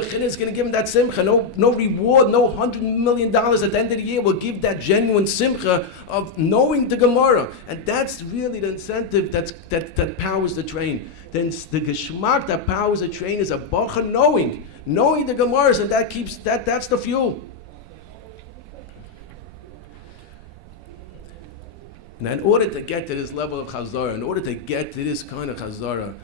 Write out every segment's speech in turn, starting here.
is going to give him that simcha. No reward, no $100 million at the end of the year will give that genuine simcha of knowing the Gemara. And that's really the incentive that powers the train. Then the geschmack that powers the train is a bacha knowing the Gemaras, and that's the fuel. And in order to get to this level of Chazara, in order to get to this kind of Chazara,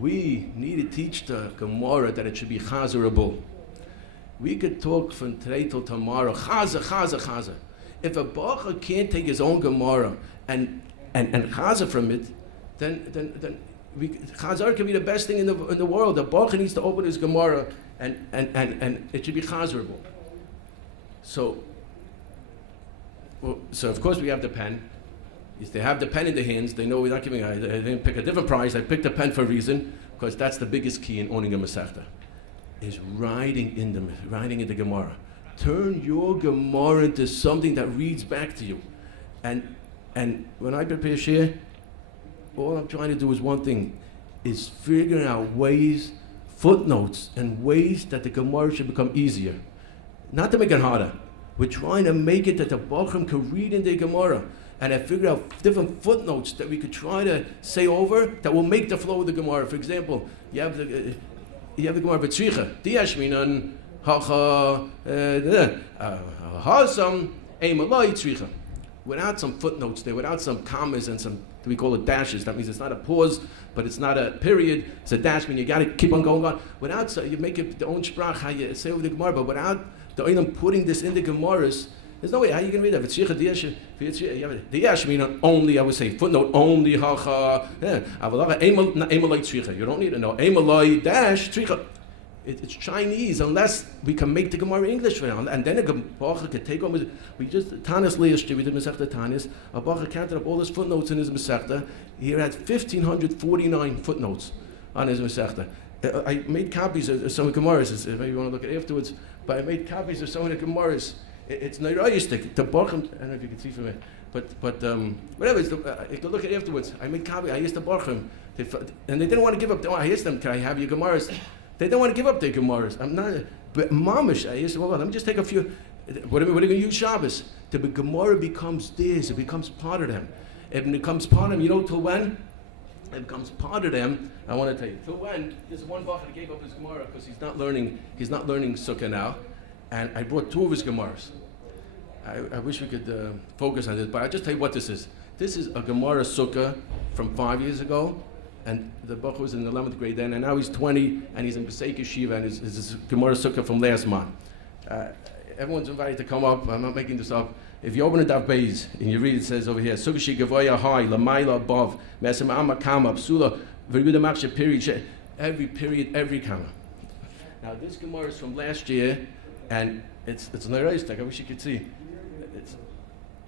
we need to teach the Gemara that it should be Chazarable. We could talk from today till tomorrow, Chaza. If a Bacha can't take his own Gemara and Chaza from it, then Chazar can be the best thing in the world. The Bacha needs to open his Gemara and it should be Chazarable. So of course we have the pen. If they have the pen in their hands, they know we're not giving. I didn't pick a different price. I picked the pen for a reason, because that's the biggest key in owning a Masechta, is writing in the Gemara. Turn your Gemara into something that reads back to you. And when I prepare shir, all I'm trying to do is one thing, is figuring out ways, footnotes, and ways that the Gemara should become easier. Not to make it harder. We're trying to make it that the Bachram can read in the Gemara. And I figured out different footnotes that we could try to say over that will make the flow of the Gemara. For example, you have the Gemara B'tzricha, Diashminan, Hacha, Hasam, Eimalai Tzricha. Without some footnotes there, without some commas and some, we call it dashes. That means it's not a pause, but it's not a period. It's a dash, meaning you got to keep on going on. Without, so you make it the own sprach, how you say over the Gemara, but without the Olam putting this in the Gemaras, there's no way. How you can read that? Diyash mean only, I would say, footnote only, hacha. You don't need to know. Emalai dash, tricha. It's Chinese, unless we can make the Gemara English for it. And then a Bacha can take over. We just, Tanis Leishti, we did Masechta Tanis. A Bacha counted up all his footnotes in his Masechta. He had 1,549 footnotes on his Masechta. I made copies of some of the Gemaras, maybe you want to look at it afterwards, but I made copies of some of the Gemaras. It's neuralistic. The Bacham, I don't know if you can see from it, but whatever. You can look at it afterwards. I made copy. I used the Bacham, and they didn't want to give up. I asked them, "Can I have your Gemaras?" They don't want to give up their Gemaras. I'm not, but Mamish. I used to. Well, let me just take a few. What are we going to use Shabbos? The Gemara becomes theirs. It becomes part of them. It becomes part of them. You know till when? It becomes part of them. I want to tell you till when. There's one Bach that gave up his Gemara because he's not learning. He's not learning Sukkah now. And I brought two of his Gemaras. I wish we could focus on this, but I'll just tell you what this is. This is a Gemara Sukkah from 5 years ago, and the Bach was in the 11th grade then, and now he's 20, and he's in Pesach Yeshiva, and his Gemara Sukkah from last month. Everyone's invited to come up. I'm not making this up. If you open a Daf Beis, and you read, it says over here, Sukkah Shi Gavoya High, Lamaila above, Mesem Amma Kama, Psula, Veruda Maksha period, every Kama. Now this Gemara is from last year, and it's neuralistic. I wish you could see.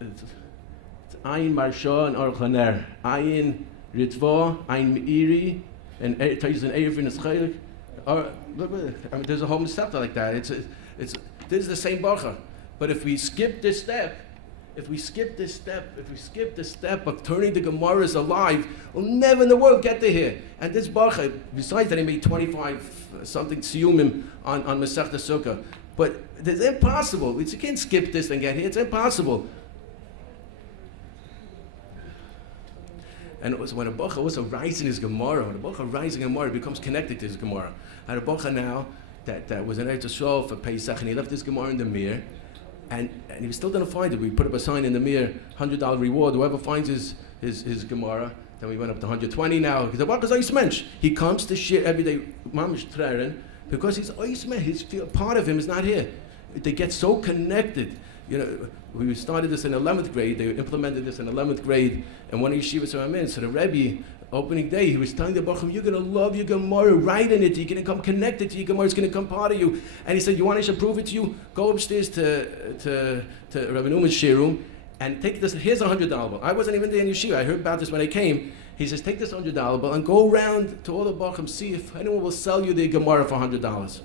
It's Ayin Marsha and Aruch Haner. Ayin Ritva, Ayin Meiri, and Tayz and Eivin is Chaylik. Look, I mean, there's a whole Masechta like that. This is the same Bacha. But if we skip this step, if we skip the step of turning the Gemaras alive, we'll never in the world get to here. And this Bacha, besides that he made 25 something siyumim on Masechta Sukkah, but it's impossible. You can't skip this and get here. It's impossible. And it was when a Bacha was rising his Gemara, when a Bacha rising Gemara, it becomes connected to his Gemara. I had a Bacha now that was an Eretz Yisrael for Pesach, and he left his Gemara in the Mir, and he still didn't find it. We put up a sign in the Mir, $100 reward. Whoever finds his Gemara, then we went up to 120 now. Because the Bacha is Ois Mensch. He comes to share every day, Mamish Treren, because he's Ois Mensch. Part of him is not here. They get so connected. You know, we started this in 11th grade. They implemented this in 11th grade, and one of yeshivas I'm in. So the Rebbe, opening day, he was telling the Bacham, "You're gonna love your Gemara, write in it. You're gonna come connected to your Gemara. It's gonna come part of you." And he said, "You want I should prove it to you? Go upstairs to Rabbi Newman's share room and take this. Here's $100 bill. I wasn't even there in yeshiva. I heard about this when I came. He says, take this $100 bill and go around to all the Bacham, see if anyone will sell you their Gemara for $100.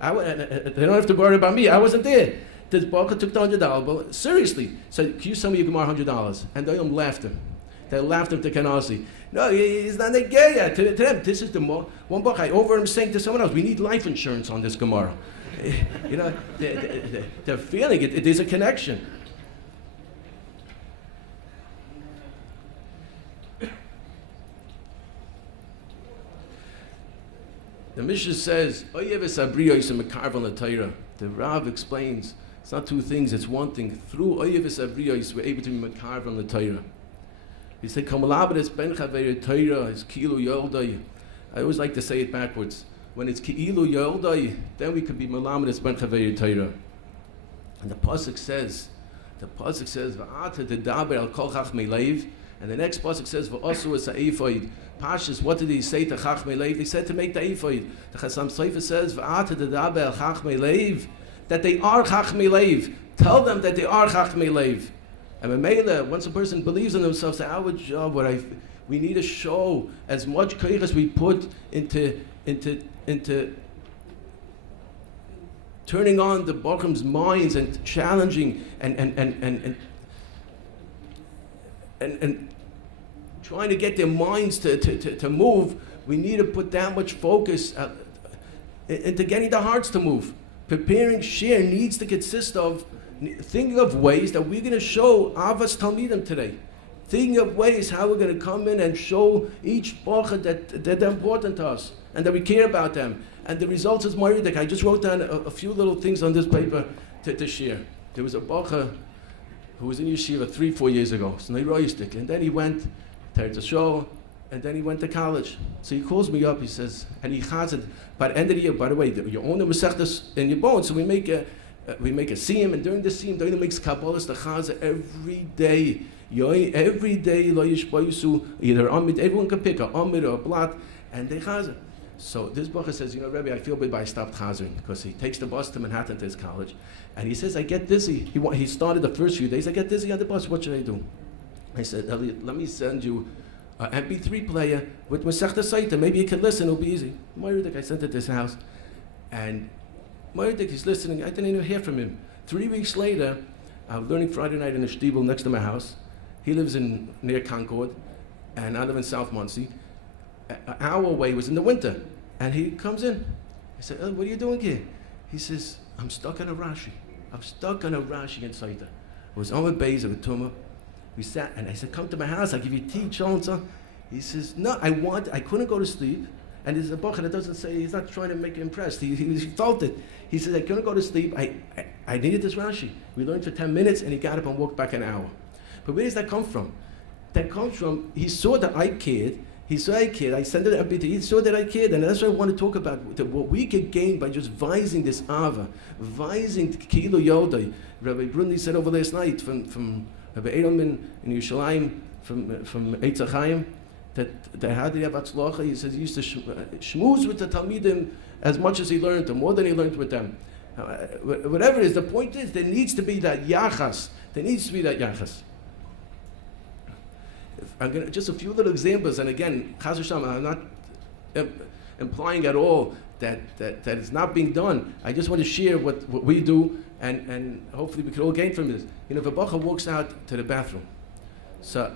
They don't have to worry about me. I wasn't there." The Bacha took the $100 bill seriously. Said, "Can you sell me your Gemara $100?" And the Yom laughed him. They laughed him to Kanasi. No, he's not gay yet. To them, this is the one book I over him saying to someone else, we need life insurance on this Gemara. You know, they're feeling it. There's a connection. The Mishnah says, the Rav explains, it's not two things, it's one thing. Through Oyevis Abriyos, we're able to be Makarv on the Torah. He said, Kamalabades Ben Chaver Torah is Kilu Yoldai. I always like to say it backwards. When it's Kilu Yoldai, then we can be Malabades Ben Chaver Torah. And the Pasuk says, V'ata Dedaber al Kol Chachmei Leiv. And the next pasuk says, "V'asu es ha'ephod." Pashas, what did he say to Chachmei Leiv? He said to make the ephod. The Chasam Sofer says, "V'ata dedaber al Chachmei Leiv," that they are Chachmei Leiv. Tell them that they are Chachmei Leiv. And Mamela, once a person believes in themselves, say, our job, we need to show as much koich as we put into turning on the Bochum's minds and challenging and trying to get their minds to move. We need to put that much focus into getting the hearts to move. Preparing share needs to consist of thinking of ways that we're going to show Avas Talmidim today. Thinking of ways how we're going to come in and show each bacha that they're important to us and that we care about them. And the results is Moiridik. I just wrote down a few little things on this paper to share. There was a bacha who was in yeshiva 3-4 years ago, and then he went to show, and then he went to college. So he calls me up, he says, and he chazed, by the end of the year, by the way, you own the Masechtas in your bones, so we make a siyum, and during the siyum, Doina makes Kabbalahs, the chazed every day, lo yishboyusu, either Amid, everyone can pick a Amid or a Blat, and they chazed. So this bacha says, Rebbe, I feel bad, but I stopped chazering, because he takes the bus to Manhattan to his college, and he says, I get dizzy. He started the first few days, I get dizzy on the bus, what should I do? I said, Elliot, let me send you an MP3 player with Masechta Saita. Maybe you can listen, it'll be easy. Moiridik, I sent it to his house. And Moiridik, he's listening. I didn't even hear from him. 3 weeks later, I was learning Friday night in a shtibel next to my house. He lives near Concord, and I live in South Muncie. An hour away, it was in the winter. And he comes in. I said, what are you doing here? He says, I'm stuck on a Rashi. I'm stuck on a Rashi in Saita. It was Omer Beis of a Tumah. We sat, and I said, come to my house, I'll give you tea, challah. He says, no, I couldn't go to sleep. And there's a bacha that doesn't say, he's not trying to make you impressed. He felt it. He says, I couldn't go to sleep. I needed this Rashi. We learned for 10 minutes, and he got up and walked back an hour. But where does that come from? That comes from, he saw that I cared. He saw I cared. I sent it a bit. He saw that I cared. And that's what I want to talk about. What we could gain by just vising this Ava. Vising Kilo Yodai. Rabbi Brundi said over last night from Rabbi Edelman in Yerushalayim, from Eitz Chaim, that how did he have Atzlocha? He says he used to schmooze with the Talmidim as much as he learned them, more than he learned with them. Whatever it is, the point is there needs to be that yachas. There needs to be that yachas. I'm going to, just a few little examples, and again, Chaz v'Shalom, I'm not implying at all that it's not being done. I just want to share what we do, and hopefully we can all gain from this. You know, if a bacha walks out to the bathroom, so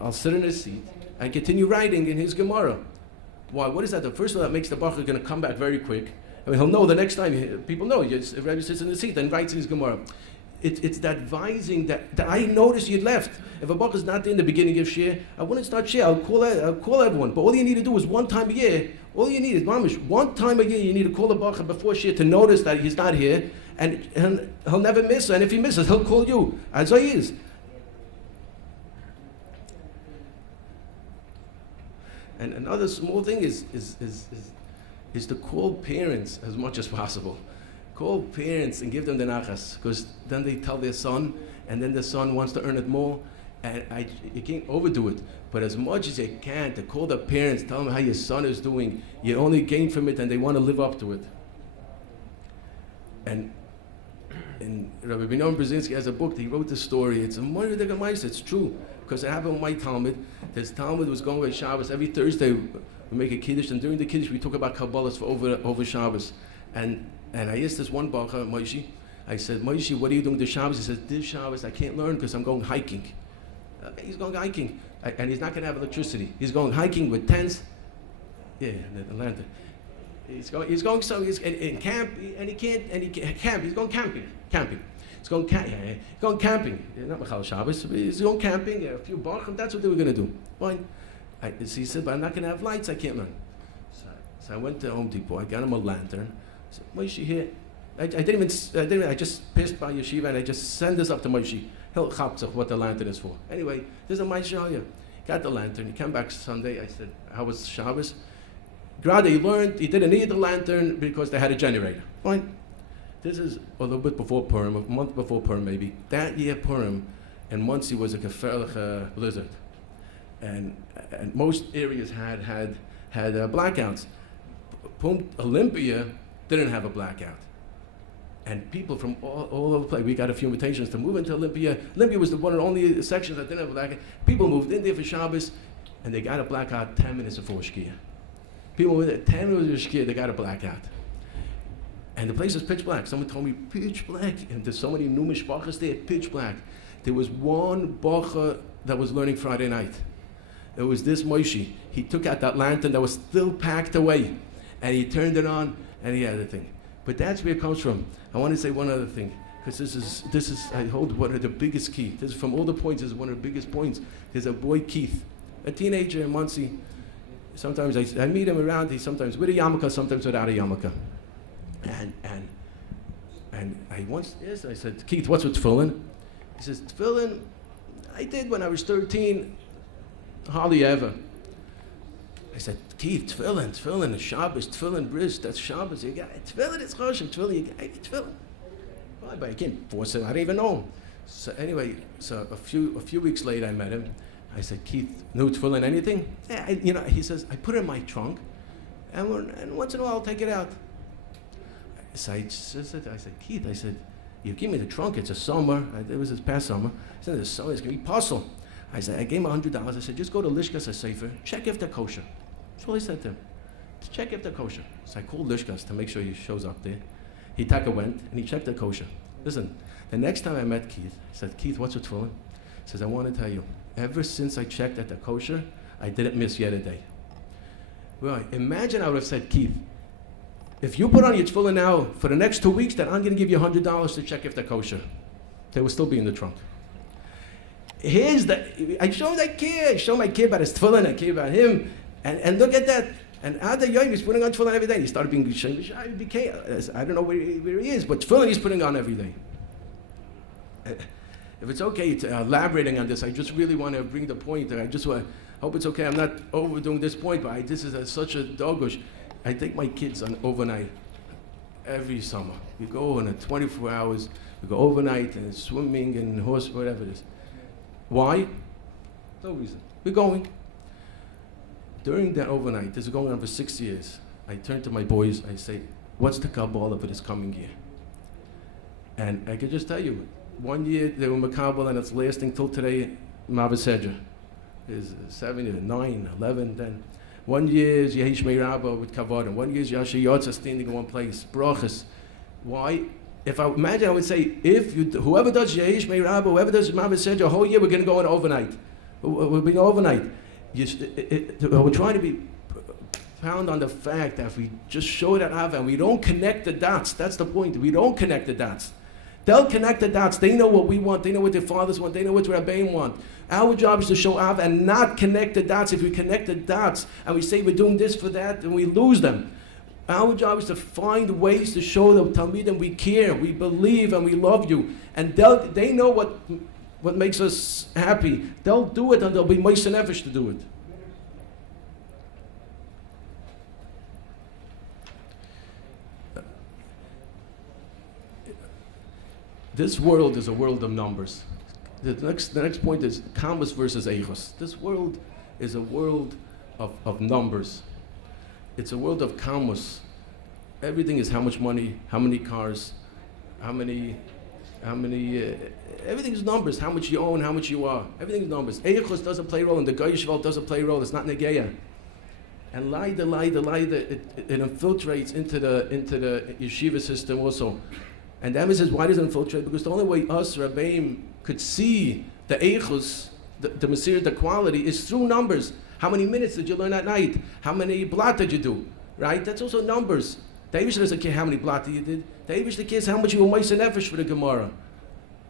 I'll sit in his seat and continue writing in his Gemara. Why? What is that? The first one that makes the bacha going to come back very quick. I mean, he'll know the next time. People know. If Rabbi sits in the seat and writes in his Gemara. It's that vising that I noticed you'd left. If a bacha is not there in the beginning of Shir, I wouldn't start Shir. I'll call everyone. But all you need to do is one time a year. All you need is, mamish, one time a year you need to call a bacha before Shir to notice that he's not here, and he'll never miss. And if he misses, he'll call you. As he is. And another small thing is to call parents as much as possible. Call parents and give them the nachas, because then they tell their son, and then the son wants to earn it more, and you can't overdo it. But as much as you can, to call the parents, tell them how your son is doing, you only gain from it, and they want to live up to it. And Rabbi Binon Brzezinski has a book, he wrote this story, it's a Moiridik Ma'aseh, it's true, because it happened with my Talmud. This Talmud was going by Shabbos, every Thursday we make a Kiddush, and during the Kiddush we talk about Kabbalahs for over Shabbos. And I asked this one bacha, Moshe, I said, Moshe, what are you doing this Shabbos? He said, this Shabbos I can't learn because I'm going hiking. Okay, he's going hiking, and he's not going to have electricity. He's going hiking with tents. Yeah, the lantern. He's going so he's in camp, and he can't camp. He's going camping. He's going camping. Not Machal Shabbos. He's going camping. A few barchim. That's what they were going to do. Fine. So he said, but I'm not going to have lights. I can't learn. So I went to Home Depot. I got him a lantern. I said, Moshe, here. I just passed by Yeshiva and I just send this up to Moshe. He'll chapzach what the lantern is for. Anyway, this is my shaya. Got the lantern. He came back Sunday. I said, how was Shabbos? Grada, he learned he didn't need the lantern because they had a generator. Fine. This is a little bit before Purim, a month before Purim maybe. That year Purim, and Muncie was a gefährliche blizzard. And most areas had blackouts. Olympia didn't have a blackout. And people from all over the place, we got a few invitations to move into Olympia. Olympia was one of the only sections that didn't have a blackout. People moved in there for Shabbos, and they got a blackout 10 minutes before Shkia. People moved there 10 minutes before Shkia, they got a blackout. And the place was pitch black. Someone told me, pitch black. And there's so many new mishpachas there, pitch black. There was one bacha that was learning Friday night. It was this Moshe. He took out that lantern that was still packed away, and he turned it on, and he had the thing. But that's where it comes from. I want to say one other thing, because this is I hold one of the biggest key. This is from all the points. This is one of the biggest points. There's a boy Keith, a teenager in Muncie. Sometimes I meet him around. He's sometimes with a yarmulke, sometimes without a yarmulke. And I said, Keith, what's with tefillin? He says, tefillin, I did when I was 13, hardly ever. I said, Keith, tefillin, Shabbos, tefillin, bris, that's Shabbos. You got tefillin, it's Choshen, tefillin, you got tefillin. Well, but I can't force it, I don't even know him. So anyway, so a few weeks later I met him. I said, Keith, no tefillin, anything? Yeah, he says, I put it in my trunk, and once in a while I'll take it out. So I said, Keith, you give me the trunk, it's a summer. It was this past summer. I said, it's going to be puzzle. I said, I gave him $100. I said, just go to Lishkas HaSefer, check if they're kosher. That's all he said to him. Check if they're kosher. So I called Lishkas to make sure he shows up there. He went, and he checked the kosher. Listen, the next time I met Keith, I said, Keith, what's with tefillin? He says, I want to tell you, ever since I checked at the kosher, I didn't miss yet a day. Well, imagine I would have said, Keith, if you put on your tefillin now for the next 2 weeks, then I'm going to give you $100 to check if they're kosher. They will still be in the trunk. I show that kid. I show my kid about his tefillin. I care about him. And look at that. And Ada Yoim, he's putting on tefillin every day. He started being shy. I don't know where he is, but tefillin he's putting on every day. If it's okay to elaborating on this, I just really want to bring the point. I hope it's okay. I'm not overdoing this point, but this is such a dogush. I take my kids on overnight every summer. We go on 24 hours. We go overnight and swimming and horse, whatever it is. Why? No reason. We're going. During that overnight, this is going on for 6 years, I turn to my boys, I say, what's the Kabbalah for this coming year? And I can just tell you, 1 year they were Makabal and it's lasting till today, Mavasedra. Is 7, 9, 11, then. 1 year is Yehish Meirabah with Kavod, and 1 year is Yasha Yotza standing in one place. Brachas. Why? If I imagine, I would say, whoever does Yehish Meirabah, whoever does Mavasedra, a whole year we're going to go on overnight. We're being overnight. We're trying to be found on the fact that if we just show that Ava and we don't connect the dots, that's the point. We don't connect the dots. They'll connect the dots. They know what we want. They know what their fathers want. They know what Rabbeim want. Our job is to show Ava and not connect the dots. If we connect the dots and we say we're doing this for that, then we lose them. Our job is to find ways to show the Talmidim we care, we believe, and we love you. And they know what makes us happy. They'll do it, and they'll be Moshe Nefesh to do it. This world is a world of numbers. The next point is Kamus versus Eichos. This world is a world of numbers. It's a world of Kamus. Everything is how much money, how many cars, everything is numbers. How much you own, how much you are. Everything is numbers. Eichos doesn't play a role, and the Goyish Welt doesn't play a role. It's not Negeya. And Laida, it infiltrates into the yeshiva system also. And the emphasis, why does it infiltrate? Because the only way us, Rabbeim, could see the Eichos the Messiah, the quality, is through numbers. How many minutes did you learn at night? How many blot did you do? Right? That's also numbers. The Eibush doesn't care how many blot you did. The Eibush cares how much you were Meiser Nefesh for the Gemara.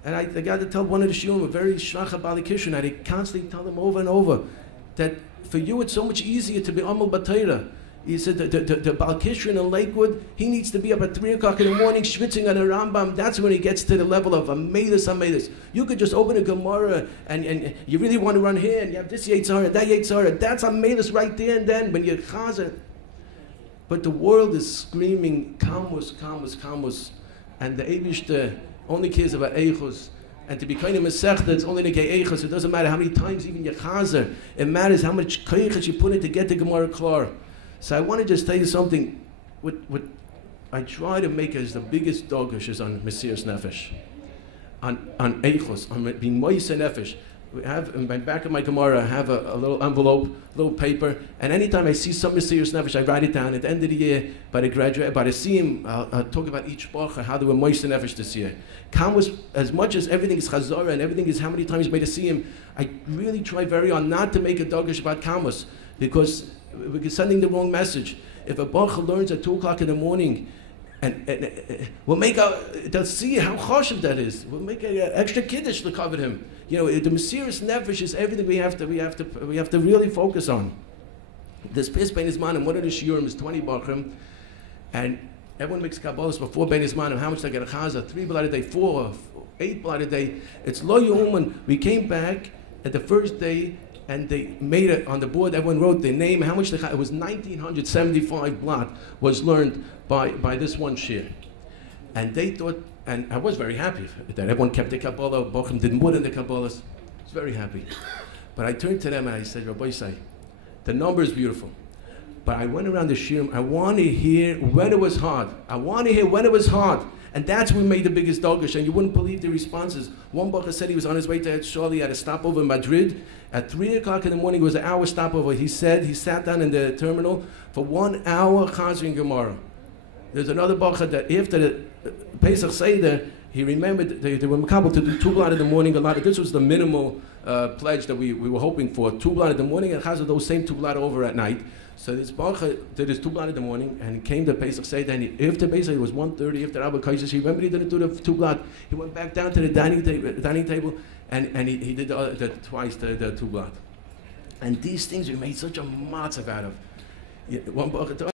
And I got to tell one of the Shiurim, a very Shracha Bali Kishon, and I constantly tell them over and over that for you it's so much easier to be Amal B'Torah. He said the Baal Kishron in Lakewood, he needs to be up at 3 o'clock in the morning schwitzing on a Rambam. That's when he gets to the level of Amelis. You could just open a Gemara and you really want to run here and you have this Yetzirah, that Yetzirah. That's Amelis right there and then when you're Chazer. But the world is screaming, Kamus, Kamus, Kamus. And the Eibishter only cares about Eichus. And to be kind of Masechta, it's only to get Eichus. It doesn't matter how many times even you're Chazer. It matters how much Koyach you put in to get the Gemara Klar. So I want to just tell you something. What I try to make as the biggest dogish is on Mesiras Nefesh, on Eichos, on being Meiser Nefesh. We have in my back of my Gemara, I have a little envelope, a little paper, and anytime I see some Mesiras Nefesh, I write it down. At the end of the year, by the Siyum, I'll talk about each Bacha, how they were Meiser Nefesh this year. Was, as much as everything is Chazorah and everything is how many times you made a Siyum, I really try very hard not to make a dogish about Kamus, because we're sending the wrong message. If a Baruch learns at 2 o'clock in the morning, and we'll make they'll see how choshev that is. We'll make an extra kiddush to cover him. You know, the Mesiras Nefesh is everything we have to really focus on. This Pis Ben Izmanim, one of the shiurim is 20 Bachrim, and everyone makes Kabbalah before Ben Izmanim. How much they get a chaza? 3 blad a day, 4, 8 blad a day. It's lo yuman. We came back at the first day. And they made it on the board. Everyone wrote their name, how much it was 1,975 blot was learned by this one shir. And they thought, and I was very happy that everyone kept the Kabbalah. Bochum did more than the Kabbalahs. I was very happy. But I turned to them and I said, Rabbi Say, the number is beautiful. But I went around the shirim. I want to hear when it was hard. I want to hear when it was hard. And that's what made the biggest dogish, and you wouldn't believe the responses. One bacher said he was on his way to Charlie at a stopover in Madrid. At 3 o'clock in the morning, it was an hour stopover. He said he sat down in the terminal for 1 hour chazering Gemara. There's another bacher that after the Pesach Seder, he remembered they were makabel to do 2 blot in the morning. This was the minimal pledge that we were hoping for. 2 blot in the morning, and chazar those same 2 blot over at night. So this bacher did his 2 blot in the morning, and he came to Pesach Seder, and after Pesach, it was 1:30, after Abba Kaiser, he remembered he didn't do the 2 blot. He went back down to the dining table, and he did twice the 2 blot. And these things we made such a matzav out of. One bacher